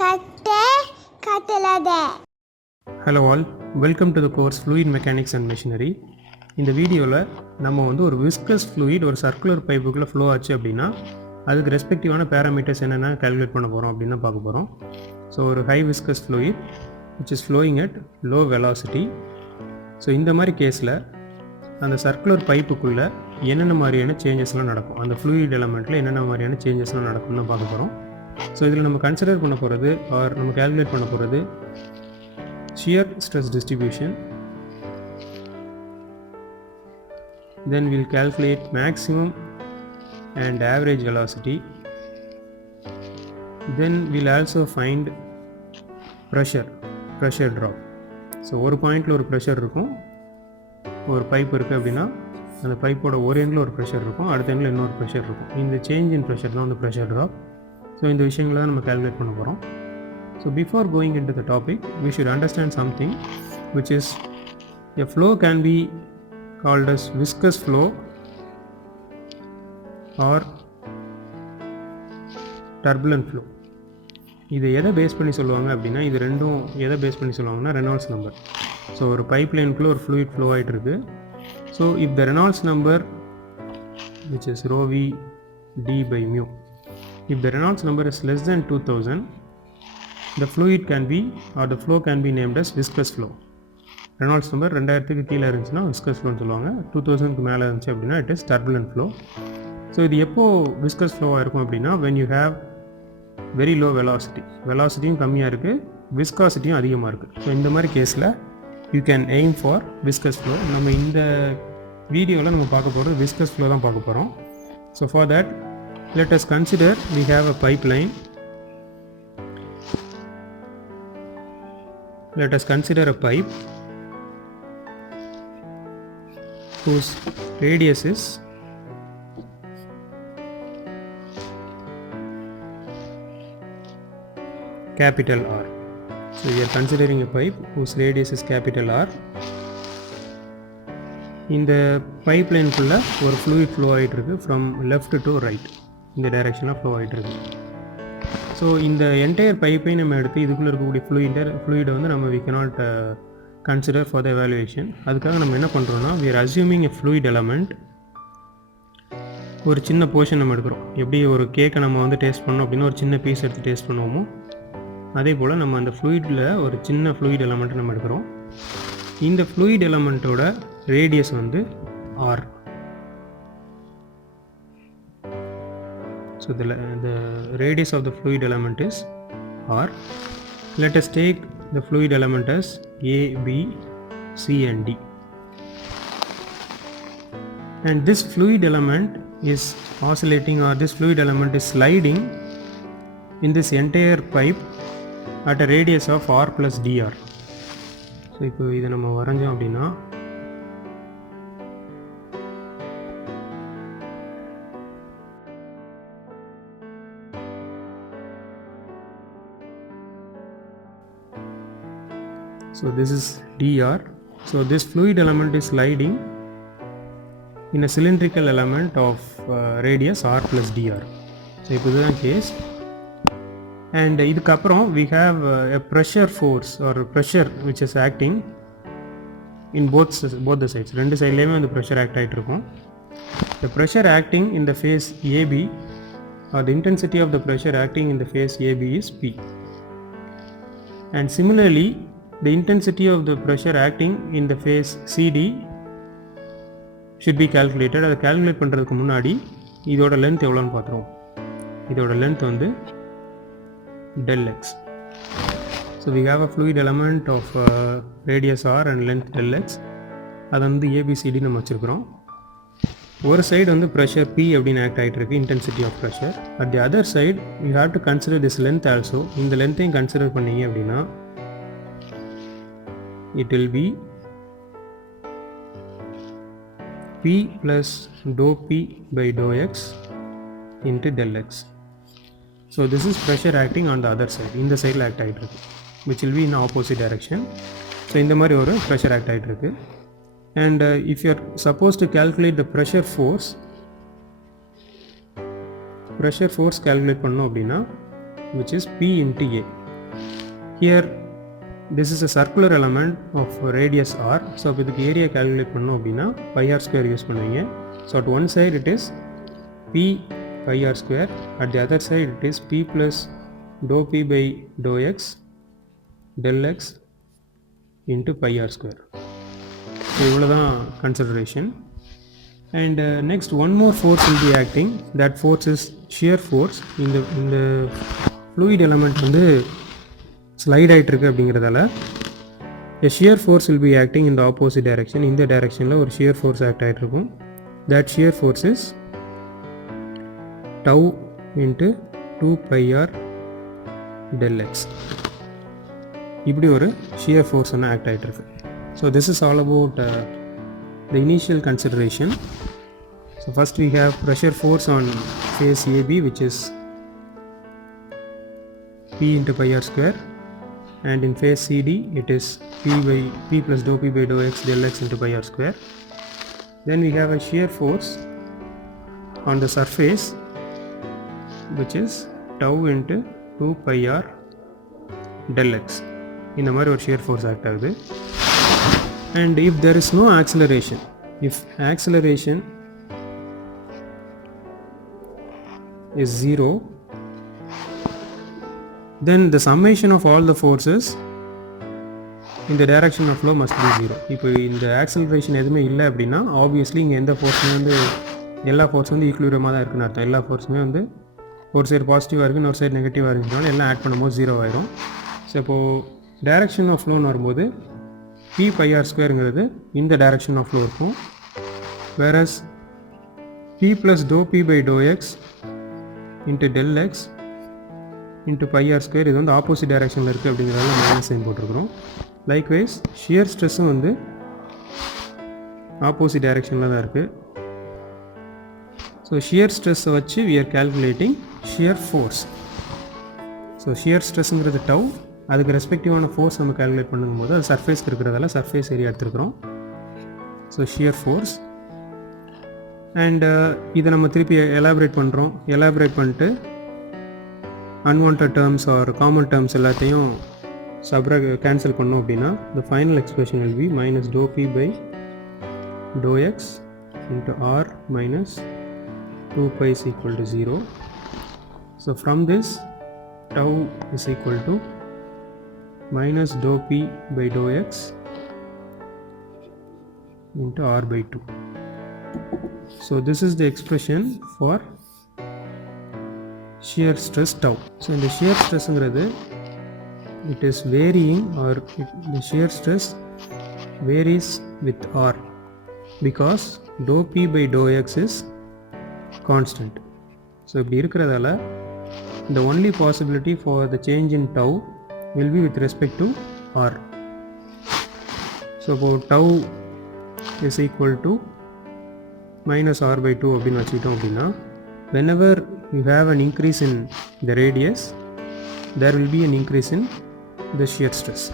கட்டே கட்டலாதே. Hello all, welcome to the course Fluid Mechanics and Machinery. இந்த வீடியோவில் நம்ம ஒரு விஸ்கஸ் ஃப்ளூயிட் ஒரு சர்க்குலர் பைப்புக்குள்ளே ஃப்ளோ ஆச்சு அப்படின்னா அதுக்கு ரெஸ்பெக்டிவான பேராமீட்டர்ஸ் என்னென்ன கால்குலேட் பண்ண போகிறோம் அப்படின்னு தான் பார்க்க போகிறோம். ஸோ ஒரு high viscous fluid which is flowing at low velocity. So இந்த மாதிரி கேஸில் அந்த சர்க்குலர் பைப்புக்குள்ளே என்னென்ன மாதிரியான சேஞ்சஸ்லாம் நடக்கும், அந்த ஃப்ளூயிட் எலமெண்ட்டில் என்னென்ன மாதிரியான சேஞ்சஸ்லாம் நடக்கும்னு தான் பார்க்க போகிறோம். ஸோ இதில் நம்ம கன்சிடர் பண்ண போகிறது ஆர் நம்ம கால்குலேட் பண்ண போகிறது shear stress distribution. Then we'll calculate maximum and average velocity. Then we'll also find pressure drop. So ஒரு பாயிண்டில் ஒரு ப்ரெஷர் இருக்கும், ஒரு பைப் இருக்குது அப்படின்னா அந்த பைப்போட ஒரு எண்டில் ஒரு ப்ரெஷர் இருக்கும், அடுத்த எண்டில் இன்னொரு ப்ரெஷர் இருக்கும். இந்த சேஞ்ச் இன் ப்ரெஷர் தான் வந்து ப்ரெஷர் ட்ராப். ஸோ இந்த விஷயங்களை தான் நம்ம கால்குலேட் பண்ண போகிறோம். So before going into the topic, we should understand something, which is a flow can be called as viscous flow or turbulent flow. இதை எதை பேஸ் பண்ணி சொல்லுவாங்க அப்படின்னா, இது ரெண்டும் எதை பேஸ் பண்ணி சொல்லுவாங்கன்னா ரெனால்ட்ஸ் நம்பர். ஸோ ஒரு பைப் லைனுக்குள்ளே ஒரு ஃப்ளூயிட் ஃப்ளோ ஆகிட்டு இருக்கு. So if the Reynolds number which is rho v d by mu, if the Reynolds number is less than 2000, the fluid can be or the flow can be named as viscous flow. Reynolds number 2000க்கு கீழே இருந்துச்சுன்னா viscous flow ன்னு சொல்லுவாங்க. 2000க்கு மேலே இருந்துச்சு அப்படின்னா it is turbulent flow. So இது எப்போ viscous flow இருக்கும் அப்படின்னா when you have very low velocity, வெலாசிட்டியும் கம்மியாக இருக்குது, விஸ்காசிட்டியும் அதிகமாக இருக்குது. ஸோ இந்த மாதிரி கேஸில் you can aim for viscous flow. நம்ம இந்த வீடியோவில் நம்ம பார்க்க போகிறது viscous flow தான் பார்க்க போகிறோம். So for that let us consider we have a pipeline. Let us consider a pipe whose radius is capital R. So we are considering a pipe whose radius is capital R. இந்த பைப்லைனுக்குள்ளே ஒரு fluid flow ஆகிட்டுருக்கு from left to right, இந்த டைரெக்ஷனில் ஃப்ளோ ஆகிட்டுருக்கு. ஸோ இந்த என்டையர் பைப்பை நம்ம எடுத்து இதுக்குள்ளே இருக்கக்கூடிய ஃப்ளூயிடை வந்து நம்ம we cannot consider for the evaluation. அதுக்காக நம்ம என்ன பண்ணுறோன்னா we are assuming a fluid element. ஒரு சின்ன போர்ஷன் நம்ம எடுக்கிறோம். எப்படி ஒரு கேக்கை நம்ம வந்து டேஸ்ட் பண்ணோம் அப்படின்னா ஒரு சின்ன பீஸ் எடுத்து டேஸ்ட் பண்ணுவோமோ அதே போல் நம்ம அந்த ஃப்ளூயிடில் ஒரு சின்ன ஃப்ளூயிட் எலமெண்ட்டை நம்ம எடுக்கிறோம். இந்த ஃப்ளூயிட் எலமெண்ட்டோட ரேடியஸ் வந்து R. So the radius of the fluid element is R. Let us take the fluid element as A, B, C and D. And this fluid element is oscillating, or this fluid element is sliding in this entire pipe at a radius of R plus dr. So இப்போ இதை நம்ம வரைஞ்சோம் அப்படின்னா so this is dr. So this fluid element is sliding in a cylindrical element of radius r plus dr. So இப்போ இதுதான் case. And இதுக்கப்புறம் we have a pressure force or pressure which is acting in both the sides. ரெண்டு சைட்லேயுமே அந்த pressure act ஆகிட்டு இருக்கும். The pressure acting in the phase AB or the intensity of the pressure acting in the phase AB is P. And similarly the intensity of the pressure acting in the phase CD should be calculated. அதை கால்குலேட் பண்ணுறதுக்கு முன்னாடி இதோட லென்த் எவ்வளோன்னு பார்த்துருவோம். இதோட லென்த் வந்து del x. So we have a fluid element of radius r and length del x. அது வந்து ABCD நம்ம வச்சுருக்கிறோம். ஒரு சைடு வந்து ப்ரெஷர் P அப்படின்னு ஆக்ட் ஆகிட்டு இருக்கு, intensity of pressure. At the other side you have to consider this length also. இந்த லென்த்தையும் கன்சிடர் பண்ணீங்க அப்படின்னா it will be P plus dou P by dou x into del x. So this is pressure acting on the other side. இந்த சைடில் ஆக்ட் ஆகிட்டு இருக்கு, which will be in opposite direction. So இந்த மாதிரி ஒரு ப்ரெஷர் ஆக்ட் ஆகிட்டு இருக்கு. And if you are suppose to calculate the pressure force calculate பண்ணோம் அப்படின்னா which is P into A. here this is a circular element of radius r. So இப்போ இதுக்கு area calculate பண்ணோம் அப்படின்னா pi r square யூஸ் பண்ணுவீங்க. So at one side it is p pi r square, at the other side it is p plus dou p by dou x del x into pi r square. So இவ்வளோதான் consideration. And next one more force will be acting. That force is shear force. இந்த fluid element வந்து slide ஆகிட்டு இருக்கு அப்படிங்கிறதால a shear force will be acting in the opposite direction. இந்த directionல ஒரு shear force act ஆகிட்டு இருக்கும். That shear force is tau into 2 pi r del x. இப்படி ஒரு shear force ஒன்று act ஆகிட்டு இருக்கு. So this is all about the initial consideration. So first we have pressure force on face AB, which is P into pi r square, and in face CD it is P plus dou P by dou x del x into pi r square. Then we have a shear force on the surface, which is tau into 2 pi r del x. இந்த மாதிரி ஒரு shear force act ஆகுது. And if there is no acceleration, if acceleration is 0, then the summation of all the forces in the direction of flow must be 0. இப்போ இந்த acceleration எதுவுமே இல்லை அப்படின்னா ஆப்வியஸ்லி இங்கே எந்த ஃபோர்ஸுமே வந்து எல்லா ஃபோர்ஸ் வந்து ஈக்குவலிபிரியமாக தான் இருக்குன்னு அர்த்தம். எல்லா ஃபோர்ஸுமே வந்து ஒரு சைடு பாசிட்டிவாக இருக்குது, இன்னொரு சைடு நெகட்டிவாக இருந்துச்சுனாலும் எல்லாம் ஆட் பண்ணும்போது 0 ஆயிரும். ஸோ இப்போது டைரக்ஷன் ஆஃப் ஃப்ளோன்னு வரும்போது p pi r ஸ்கொயருங்கிறது இந்த டைரக்ஷன் ஆஃப் ஃப்ளோ இருக்கும். whereas p plus dou p by dou x into del x into pi r square இது வந்து ஆப்போசிட் டைரக்ஷனில் இருக்குது அப்படிங்கிறதால மைனஸ் சைன் போட்டிருக்கிறோம். லைக்வைஸ் ஷியர் ஸ்ட்ரெஸ்ஸும் வந்து ஆப்போசிட் டைரக்ஷனில் தான் இருக்குது. ஸோ ஷியர் ஸ்ட்ரெஸ்ஸை வச்சு we are calculating shear force. So shear ஸ்ட்ரெஸ்ஸுங்கிறது டவ், அதுக்கு ரெஸ்பெக்டிவான ஃபோர்ஸ் நம்ம கால்குலேட் பண்ணும்போது அது சர்ஃபேஸ்க்கு இருக்கிறதால சர்ஃபேஸ் ஏரியா எடுத்துருக்குறோம். So shear force. அண்ட் இதை நம்ம திருப்பி எலாபரேட் பண்ணுறோம். எலாபரேட் பண்ணிட்டு unwanted terms or common terms எல்லாத்தையும் கேன்சல் பண்ணோம் அப்படின்னா the final expression will be minus dou p by dou x into r minus 2 pi is equal to 0. So from this tau is equal to minus dou p by dou x into r by 2. So this is the expression for shear stress tau. So in the shear stress ங்கிறது it is varying or the shear stress varies with r because dou p by dou x is constant. So இப்படி இருக்கிறதால the only possibility for the change in tau will be with respect to r. So about tau is equal to minus r by 2 அப்படின்னு வச்சுக்கிட்டோம் அப்படின்னா whenever you have an increase in the radius there will be an increase in the shear stress.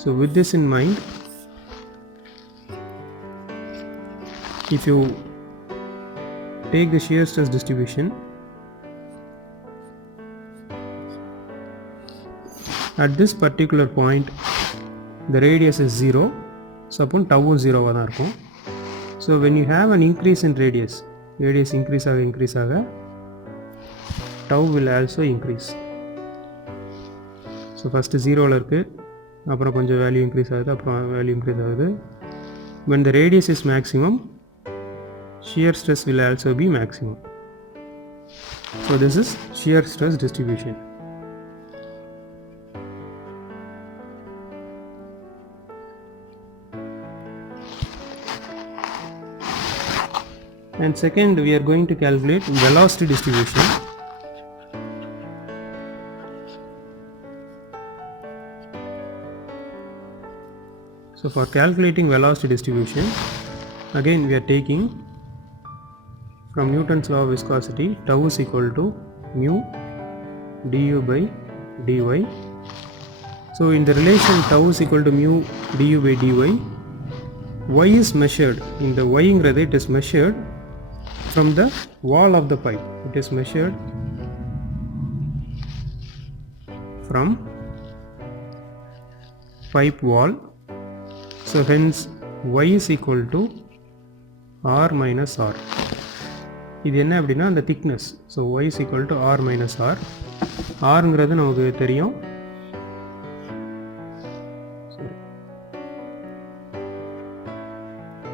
So with this in mind, if you take the shear stress distribution at this particular point the radius is 0, so அப்போ tau 0 தான் இருக்கும். So when you have an increase in radius increase ஆக tau will also increase. So first 0ல இருக்குது, அப்புறம் கொஞ்சம் value increase ஆகுது, அப்புறம் வேல்யூ இன்க்ரீஸ் ஆகுது. When the radius is maximum, shear stress will also be maximum. So this is shear stress distribution. And second, we are going to calculate velocity distribution. So for calculating velocity distribution, again we are taking from Newton's law of viscosity, tau is equal to mu du by dy. So in the relation tau is equal to mu du by dy, y is measured. In the y ingrathu it is measured from the wall of the pipe. It is measured from pipe wall. So hence y is equal to r minus r. இது என்ன அப்படின்னா அந்த thickness. So y is equal to r minus r. rங்கிறது நமக்கு தெரியும்.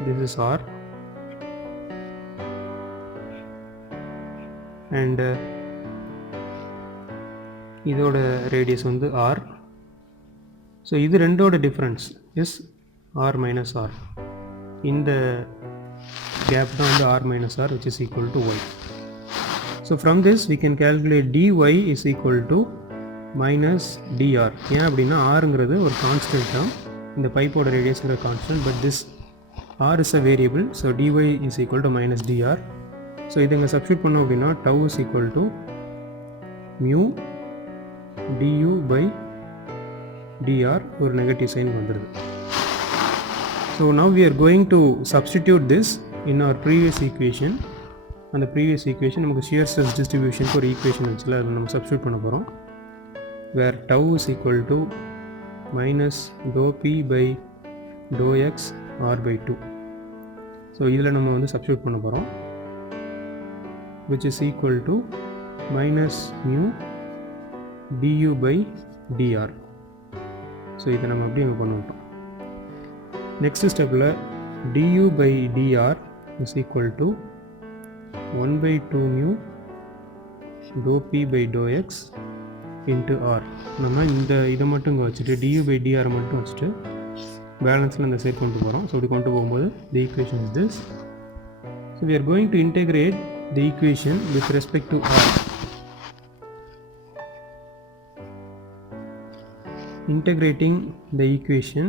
This is r and இதோட radius வந்து r. So இது ரெண்டோட difference is r minus r. இந்த gap தான் வந்து r minus r which is equal to y. So from this we can calculate dy is equal to minus dr. ஏன் அப்படின்னா rங்கிறது ஒரு constant term, இந்த பைப்போட radiusங்கிற constant, but this r is a variable, so dy is equal to minus dr. So இதை இங்கே substitute பண்ணோம் அப்படின்னா tau is equal to mu du by dr, ஒரு negative sign வந்துருது. So now we are going to substitute this in our previous equation. அந்த previous equation நமக்கு shear stress distribution ஒரு equation வச்சுல அதை நம்ம substitute பண்ண போகிறோம், where tau is equal to minus dou p by dou x r by 2. ஸோ இதில் நம்ம வந்து substitute பண்ண போகிறோம், which is equal to minus mu du by dr. So இதை நம்ம அப்படியே அங்கே பண்ணிவிட்டோம். நெக்ஸ்ட் ஸ்டெப்பில் du by dr is equal to 1 by 2 mu dou p by dou x into r. நம்ம இந்த இதை மட்டும் இங்கே வச்சுட்டு du by dr மட்டும் வச்சுட்டு பேலன்ஸில் இந்த சைட் கொண்டு போகிறோம். ஸோ இப்படி கொண்டு போகும்போது the equation is this. So we are going to integrate the equation with respect to r. Integrating the equation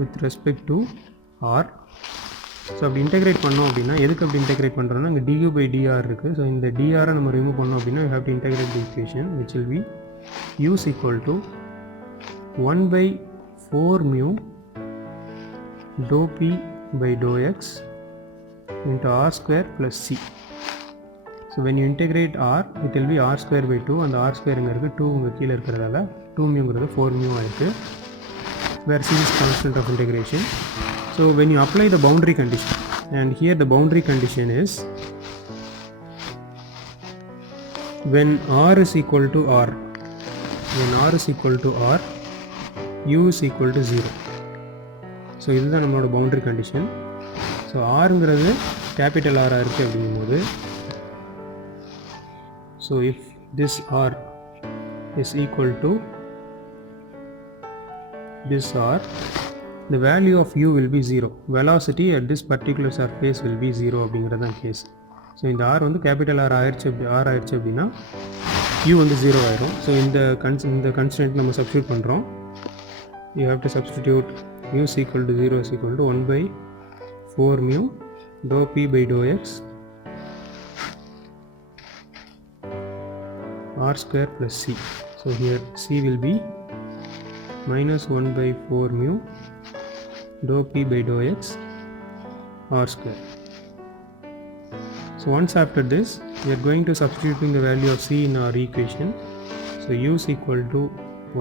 with respect to r. So அப்படி இன்டெகிரேட் பண்ணோம் அப்படின்னா எதுக்கு அப்படி இன்டெகிரேட் பண்ணுறோன்னா இங்கே du by dr இருக்குது. ஸோ இந்த dr நம்ம ரிமூவ் பண்ணோம் அப்படின்னா you have to integrate the equation, which will be u is equal to 1 by 4 mu dou p by dou x into r square plus c. So when you integrate r, it will be r square by 2, and r square இங்கே இருக்குது, 2 உங்கள் கீழே இருக்கிறதால 2 muங்கிறது 4 mu ஆயிருக்கு, where c is constant of integration. So when you apply the boundary condition, and here the boundary condition is when r is equal to r, when r is equal to r, u is equal to 0. So இதுதான் நம்மளோட boundary condition. So ஆருங்கிறது capital ஆராக இருக்குது அப்படிங்கும்போது, so if this r is equal to this r, the value of u will be 0. velocity at this particular surface will be 0 அப்படிங்கிறது தான் case. So இந்த r வந்து கேபிட்டல் ஆர் ஆயிடுச்சு அப்படின்னா u வந்து 0 ஆயிரும். ஸோ இந்த கன்ஸ்டன்ட் நம்ம சப்ஸ்டியூட் பண்ணுறோம். you have to substitute mu is equal to 0 is equal to 1 by 4 mu dou p by dou x r square plus c. So here c will be minus 1 by 4 mu dou p by dou x r square. So once after this, we are going to substituting the value of c in our equation. So u is equal to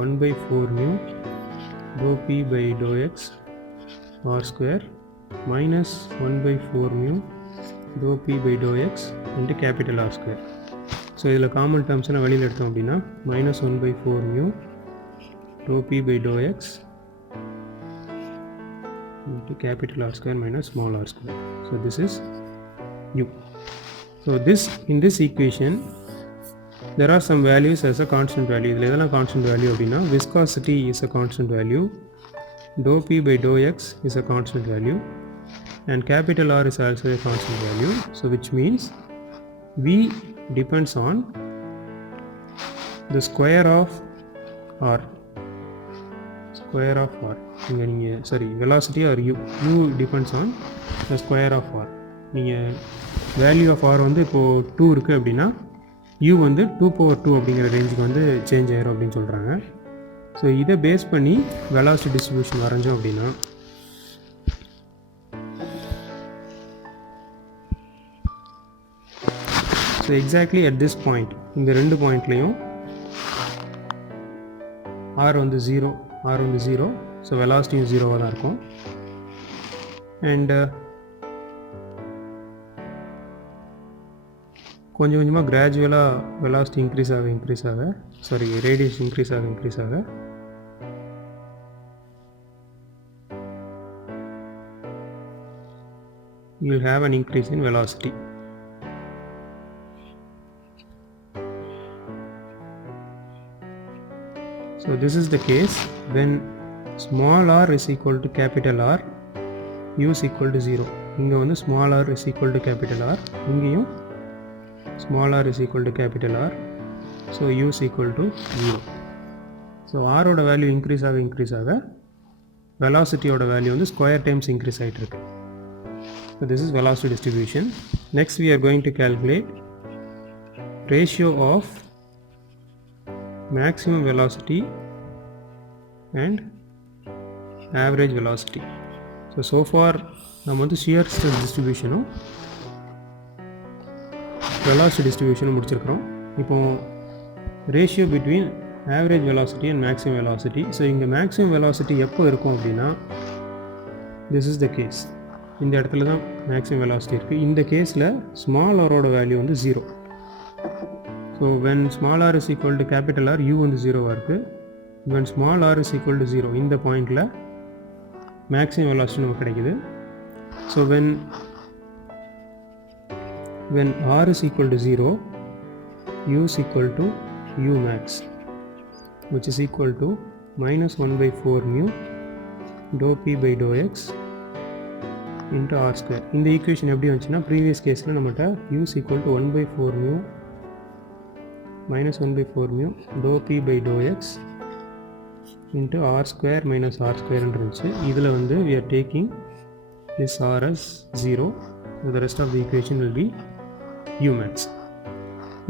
1 by 4 mu dou p by dou x r square minus 1 by 4 mu dou p by dou x into capital R square. So இதில் காமன் டேர்ம்ஸ்லாம் வெளியில் எடுத்தோம் அப்படின்னா minus 1 by 4 mu dou p by dou x into capital R square minus small r square. So this is u. So in this equation there are some values as a constant value. இதில் எதெல்லாம் constant value அப்படின்னா viscosity is a constant value, dou p by dou x is a constant value, and capital R is also a constant value. So which means v depends on the square of r. Square of r. நீங்கள் velocity or u depends on the square of r. நீங்கள் value of r வந்து இப்போது 2 இருக்குது அப்படின்னா u வந்து 2 power 2 அப்படிங்கிற ரேஞ்சுக்கு வந்து சேஞ்ச் ஆயிரும் அப்படின்னு சொல்கிறாங்க. ஸோ இதை பேஸ் பண்ணி வெலாசிட்டி டிஸ்ட்ரிபியூஷன் வரைஞ்சோம் அப்படின்னா so exactly at this point, இந்த ரெண்டு பாயிண்ட்லேயும் ஆர் வந்து ஜீரோ ஸோ வெலாசிட்டியும் ஜீரோவாக தான் இருக்கும். அண்டு கொஞ்சம் கொஞ்சமாக கிராஜுவலாக வெலாசிட்டி இன்க்ரீஸ் ஆக ரேடியஸ் இன்க்ரீஸ் ஆக you will have an increase in velocity. So this is the case when small r is equal to capital R, u is equal to 0. இங்கே வந்து small r is equal to capital R, இங்கேயும் small r is equal to capital R, so u is equal to 0. So r ஓட value increase ஆக velocity ஓட வேல்யூ வந்து square times increase ஆகிட்டு இருக்கு. So this is velocity distribution. Next we are going to calculate ratio of maximum velocity and average velocity. So far நம்ம வந்து shear stress distribution velocity distribution முடிச்சிருக்கிறோம். இப்போ ratio between average velocity and maximum velocity. So இங்கே maximum velocity எப்போ இருக்கும் அப்படின்னா this is the case. இந்த இடத்துல தான் மேக்ஸிமம் வெலாசிட்டி இருக்குது. இந்த கேஸில் ஸ்மால் ஆரோட வேல்யூ வந்து 0. So when small r is equal to capital R u வந்து 0வாக இருக்குது. When small r is equal to 0 இந்த பாயிண்டில் மேக்ஸிமம் வெலாசிட்டி நமக்கு கிடைக்குது. So when r is equal to 0 u is equal to u max which is equal to -1/4 mu dou p by dou x into r square. இந்த ஈக்குவேஷன் எப்படி வந்துச்சுன்னா ப்ரீவியஸ் கேஸில் நம்மகிட்ட u is equal to 1/4 mu -1/4 mu dou p by dou x into r square minus r square இருந்துச்சு. இதில் வந்து we are taking this r as 0, so the rest of the equation will be u max.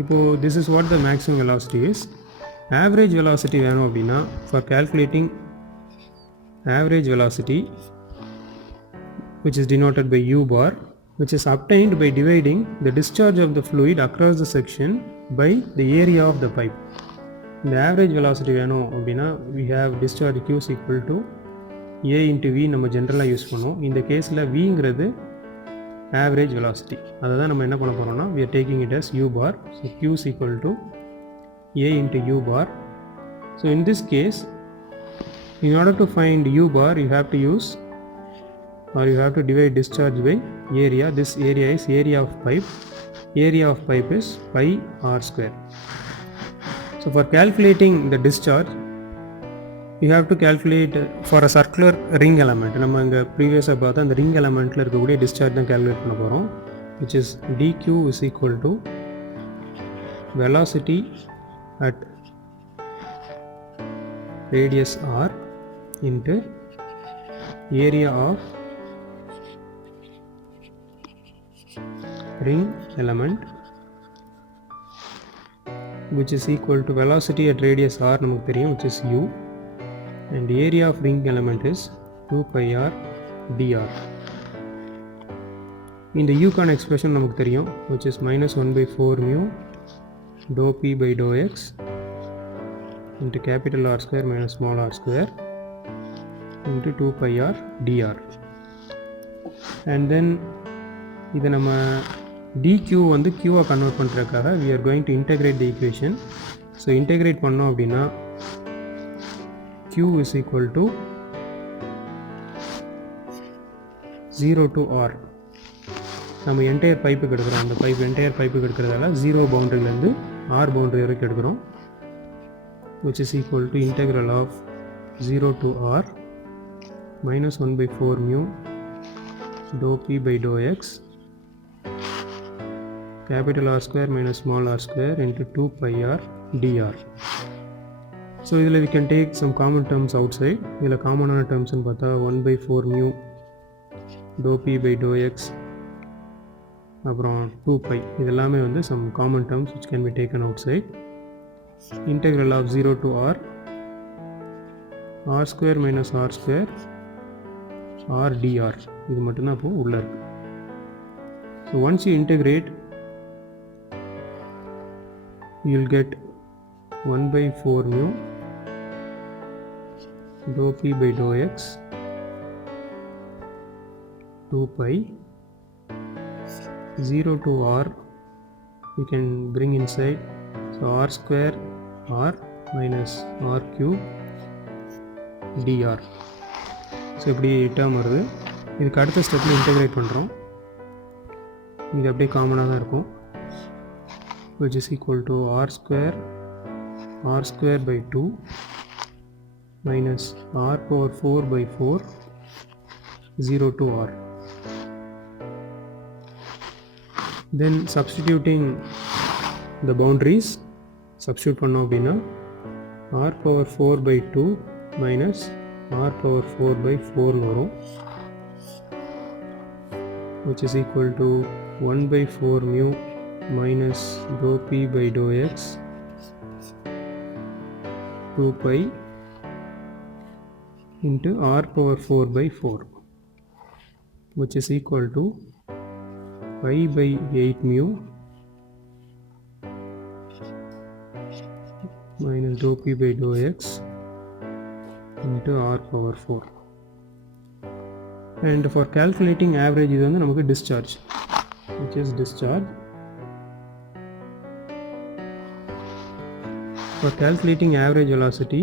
இப்போ this is what the maximum velocity is. Average velocity வேணும் அப்படின்னா for calculating average velocity, which is denoted by u bar, which is obtained by dividing the discharge of the fluid across the section by the area of the pipe. The average velocity வேணும் அப்படின்னா we have discharge q is equal to a into v நம்ம ஜென்ரலாக யூஸ் பண்ணுவோம். இந்த கேஸில் vங்கிறது average velocity, அதை தான் நம்ம என்ன பண்ண போகிறோம்னா we are taking it as u bar. So q is equal to a into u bar. So in this case, in order to find u bar you have to use or you have to divide discharge by area. This area is area of pipe. Area of pipe is pi r square. So for calculating the discharge you have to calculate for a circular ring element. நம்ம இங்கே ப்ரீவியஸாக பார்த்தா அந்த ரிங் எலமெண்ட்டில் இருக்கக்கூடிய டிஸ்சார்ஜ் தான் calculate பண்ண போகிறோம், which is dq is equal to velocity at radius r into area of ring element, which is equal to velocity at radius r நமக்கு தெரியும், which is u, and area of ring element is 2 pi r dr. இந்த u கான expression நமக்கு தெரியும், which is -1/4 mu dou p by dou x into capital R square minus small r square into 2 pi r dr. And then இதை நம்ம dq வந்து qஆ கன்வெர்ட் பண்ணுறதுக்காக we are going to integrate the equation. So integrate பண்ணோம் அப்படின்னா q is equal to 0 to r. நம்ம என்டையர் பைப்புக்கு எடுக்கிறோம், அந்த என்டையர் பைப்புக்கு எடுக்கிறதால 0 பவுண்டரிலேருந்து r பவுண்டரி வரைக்கும் எடுக்கிறோம், which is equal to integral of 0 to r -1/4 mu dou p by dou x capital R square minus small r square into 2 pi r dr. So இதில் we can take some common terms outside. இதில் காமனான டேர்ம்ஸ்னு பார்த்தா 1/4 mu dou p by dou x அப்புறம் 2 pi, இதெல்லாமே வந்து some common terms which can be taken outside. Integral of 0 to r square minus r square r dr, இது மட்டும்தான் இப்போ உள்ள இருக்கு. So once you integrate you will get 1/4 mu dou p by dou x 2 pi 0 to r you can bring inside, so r square r minus r cube dr. So இப்படி டேர்ம் வருது. இதுக்கு அடுத்த ஸ்டெப்பில் இன்டெகிரேட் பண்ணுறோம். இது அப்படியே காமனாக தான் இருக்கும், which is equal to r square by 2 minus r power 4 by 4 0 to r. Then substituting the boundaries, substitute பண்ணோம் அப்படின்னா r power 4 by 2 minus r power 4 by 4 வரும், which is equal to 1 by 4 mu minus dou p by dou x 2 pi into r power 4 by 4, which is equal to pi by 8 mu minus dou p by dou x into r power 4. And for calculating average இது வந்து நமக்கு discharge, which is discharge. For calculating average velocity,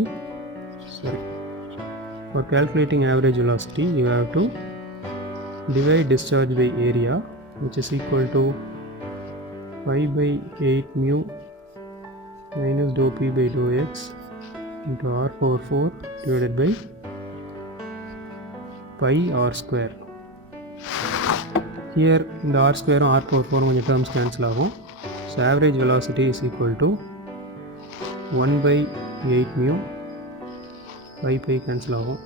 you have to divide discharge by area, which is equal to pi by 8 mu minus dou p by dou x into r power 4 divided by pi r square. Here இந்த r square r power 4 கொஞ்சம் terms cancel ஆகும். So average velocity is equal to 1 by 8 mu pi cancel ஆகும்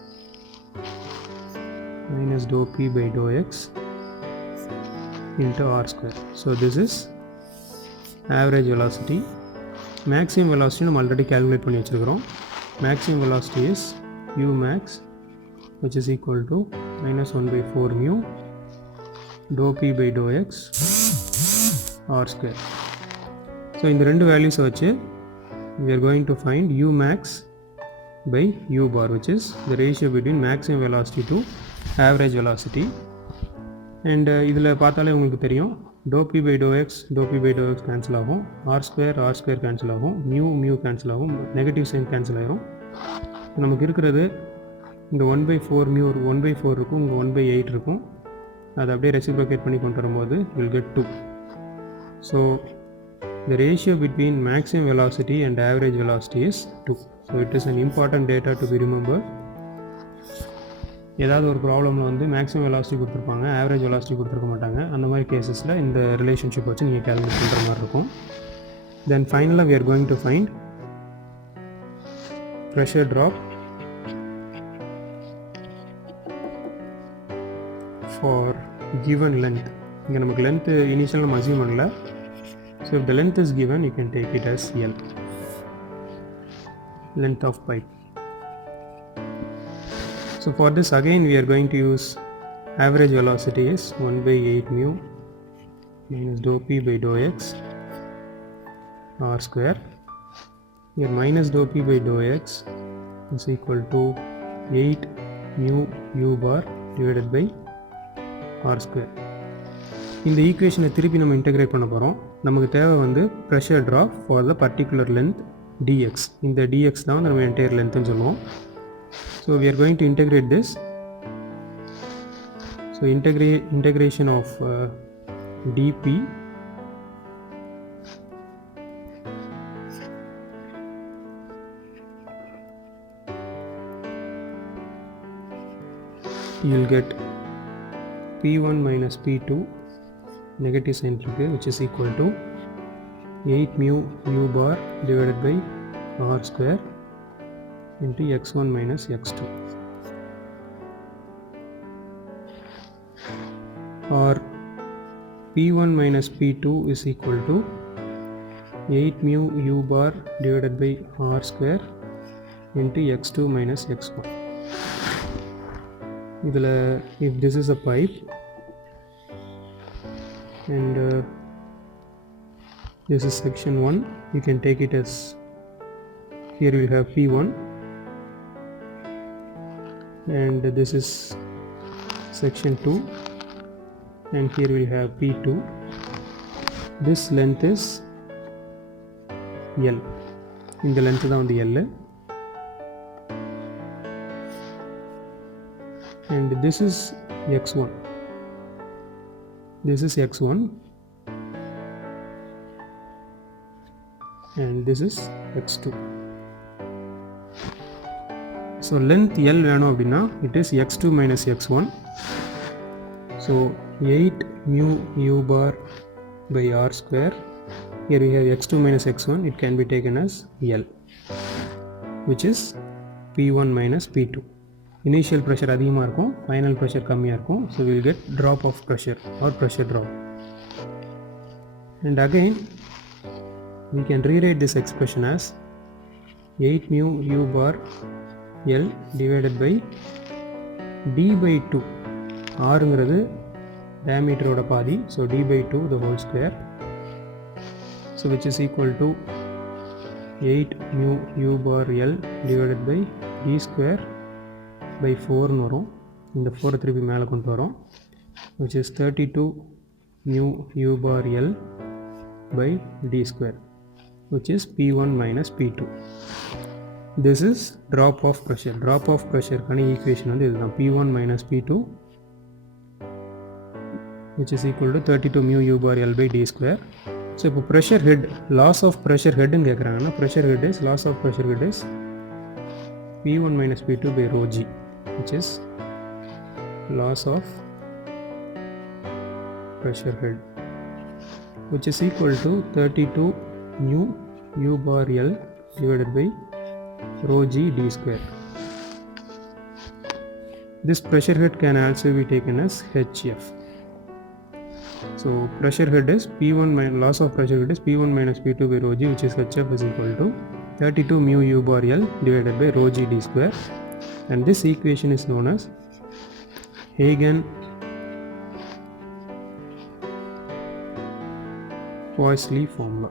minus dou p by dou x into r square. So this is average velocity. Maximum velocity நம்ம already calculate பண்ணி வச்சிருக்கிறோம். Maximum velocity is u max, which is equal to minus 1 by 4 mu dou p by dou x r square. So இந்த ரெண்டு values வச்சு we are going to find u max by u bar, which is the ratio between maximum velocity to average velocity. And இதில் பார்த்தாலே உங்களுக்கு தெரியும், dou p by dou x cancel ஆகும், r square cancel ஆகும், mu cancel ஆகும், negative sign cancel ஆகிரும். நமக்கு இருக்கிறது இந்த 1 by 4 mu ஒரு 1 by 4 இருக்கும், இங்கே 1 by 8 இருக்கும். அதை அப்படியே ரெசிப்ரோகேட் பண்ணி கொண்டு வரும்போது will get 2. So the ratio between maximum velocity and average velocity is 2. So it is an important data to be remembered. ஏதாவது ஒரு ப்ராப்ளமில் வந்து மேக்ஸிமம் வெலாசிட்டி கொடுத்துருப்பாங்க, ஆவரேஜ் வெலாசிட்டி கொடுத்துருக்க மாட்டாங்க. அந்த மாதிரி கேசஸில் இந்த ரிலேஷன்ஷிப் வச்சு நீங்கள் கேல்குலேட் பண்ணுற மாதிரி இருக்கும். தென் ஃபைனலாக we are going to find pressure drop for given length. இங்கே நமக்கு லென்த்து இனிஷியல் நம்ம அசியூம் பண்ணல. So if the length is given, you can take it as L, length of pipe. So for this again we are going to use average velocity is 1 by 8 mu minus dou p by dou x r square. Here minus dou p by dou x is equal to 8 mu u bar divided by r square. இந்த ஈக்குவேஷனை திருப்பி நம்ம இன்டெகிரேட் பண்ண போகிறோம். நமக்கு தேவை வந்து pressure drop for the particular length dx. இந்த dx தான் வந்து நம்ம என்டையர் லென்த்துன்னு சொல்லுவோம். So we are going to integrate this. So integration of dp you will get p1 minus p2 negative sign which is equal to 8 mu u bar divided by r square into x1 minus x2, or p1 minus p2 is equal to 8 mu u bar divided by r square into x2 minus x1. இதில் if this is a pipe and this is section 1, you can take it as, here we have p1 and this is section 2, and here we have P2. This length is L. இந்த length தான் வந்து L, and this is x1. This is x1 and this is x2. So length L வேணும் அப்படின்னா it is x2 minus x1. So 8 mu u bar by r square. Here we have x2 minus x1. It can be taken as L, which is P1 minus P2. Initial pressure அதிகமாக இருக்கும், final pressure கம்மியாக இருக்கும். So we will get drop of pressure or pressure drop. And again we can rewrite this expression as 8 mu u bar L divided by d by 2. Rங்கிறது diameter பாதி, so d by 2 the whole square, so which is equal to 8 mu u bar L divided by d square by 4 வரும். இந்த 4 திருப்பி மேலே கொண்டு வரோம், which is 32 mu u bar L by d square, which is P1 minus P2. This is drop of pressure. Drop of pressure கான equation வந்து இதுதான், P1 minus P2, which is equal to 32 mu u bar L by d square. So இப்போ pressure head, loss of pressure head ன்னு கேட்குறாங்கன்னா pressure head is, loss of pressure head is P1 minus P2 by rho g, which is loss of pressure head, which is equal to 32 mu u bar L divided by rho g d square. This pressure head can also be taken as HF. So pressure head is P1 minus, loss of pressure head is P1 minus P2 by rho g, which is HF is equal to 32 mu u bar L divided by rho g d square, and this equation is known as Hagen-Poiseuille formula.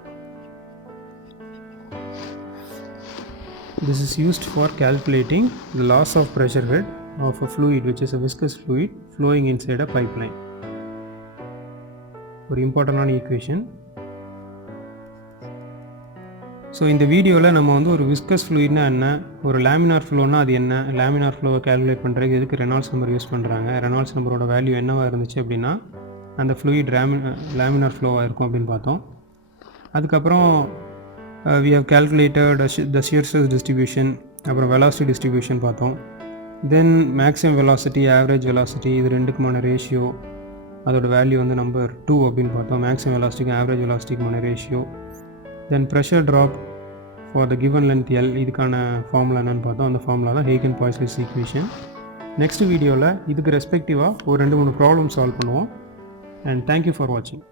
This is used for calculating the loss of pressure head of a fluid, which is a viscous fluid flowing inside a pipeline. ஒரு இம்பார்ட்டண்டான equation. So இந்த வீடியோவில் நம்ம வந்து ஒரு விஸ்கஸ் ஃப்ளூயிட்னா என்ன, ஒரு லேமினார் ஃப்ளோனா அது என்ன, லேமினார் ஃப்ளோவை கேல்குலேட் பண்ணுறதுக்கு எதுக்கு ரெனால்ட்ஸ் நம்பர் யூஸ் பண்ணுறாங்க, ரெனால்ட்ஸ் நம்பரோட வேல்யூ என்னவாக இருந்துச்சு அப்படின்னா அந்த ஃப்ளூயிட் லேமினார் ஃப்ளோவாக இருக்கும் அப்படின்னு பார்த்தோம். அதுக்கப்புறம் we have calculated the shear stress distribution, அப்புறம் velocity distribution பார்த்தோம். Then maximum velocity, average velocity, இது ரெண்டுக்குமான ரேஷியோ, அதோட வேல்யூ வந்து நம்பர் 2 அப்படின்னு பார்த்தோம். மேக்ஸிமம் வெலாசிட்டிக்கும் ஆவரேஜ் வெலாசிட்டிக்குமான ratio. Then pressure drop for the given length L, இதுக்கான ஃபார்முலா என்னென்னு பார்த்தோம். அந்த ஃபார்முலா தான் Hagen-Poiseuille ஈக்குவேஷன். நெக்ஸ்ட் வீடியோவில் இதுக்கு ரெஸ்பெக்டிவாக ஒரு 2-3 ப்ராப்ளம் சால்வ் பண்ணுவோம். அண்ட் தேங்க்யூ ஃபார் வாட்சிங்.